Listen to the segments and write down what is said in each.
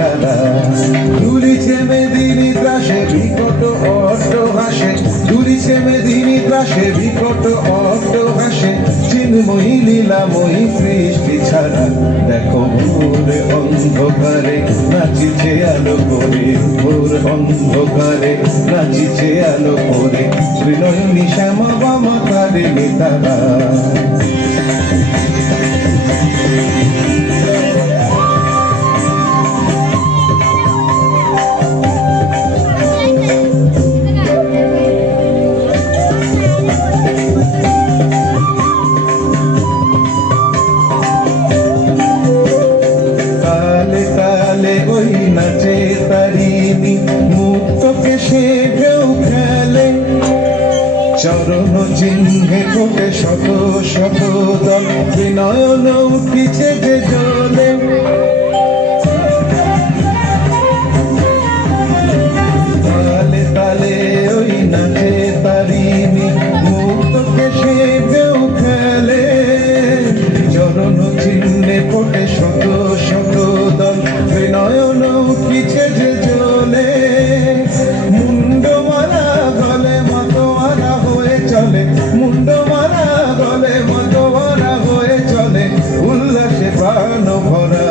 তারা। দুলিছে মেদিনী ত্রাসে বিকট অট্টহাসে, দুলিছে মেদিনী ত্রাসে বিকট অট্টহাসে, চিন্ময়ী লীলাময়ী সৃষ্টি ছাড়া। দেখো ভোর অন্ধকারে নাচিছে আলো করে, ভোর অন্ধকারে নাচিছে আলো করে, শ্রীনয়নী শ্যামা বামা তারিণী তারা। ওই নাচে তারিণী মুক্ত কেশে ঢেউ খেলে, চরণ চিহ্নে ফোটে শত শত দল, বিনয়ন উঠিছে যে জলে। তালে তালে ওই নাচে তারিণী মুক্ত কেশে ঢেউ খেলে, চরণ চিহ্নে ফোটে শত শত দল, বিনয়ন উঠিছে যে জলে। মুন্ডমালা গলে মাতোয়ারা হয়ে চলে, মুন্ডমালা গলে মাতোয়ারা হয়ে চলে, উল্লাসে প্রাণ ভরা।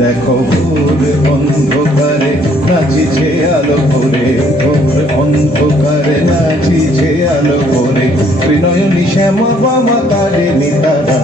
দেখো ভোর অন্ধকারে নাচিছে আলো করে, ভোর অন্ধকারে নাচিছে আলো করে, শ্রীনয়নী শ্যামা বামা তারিণী তারা।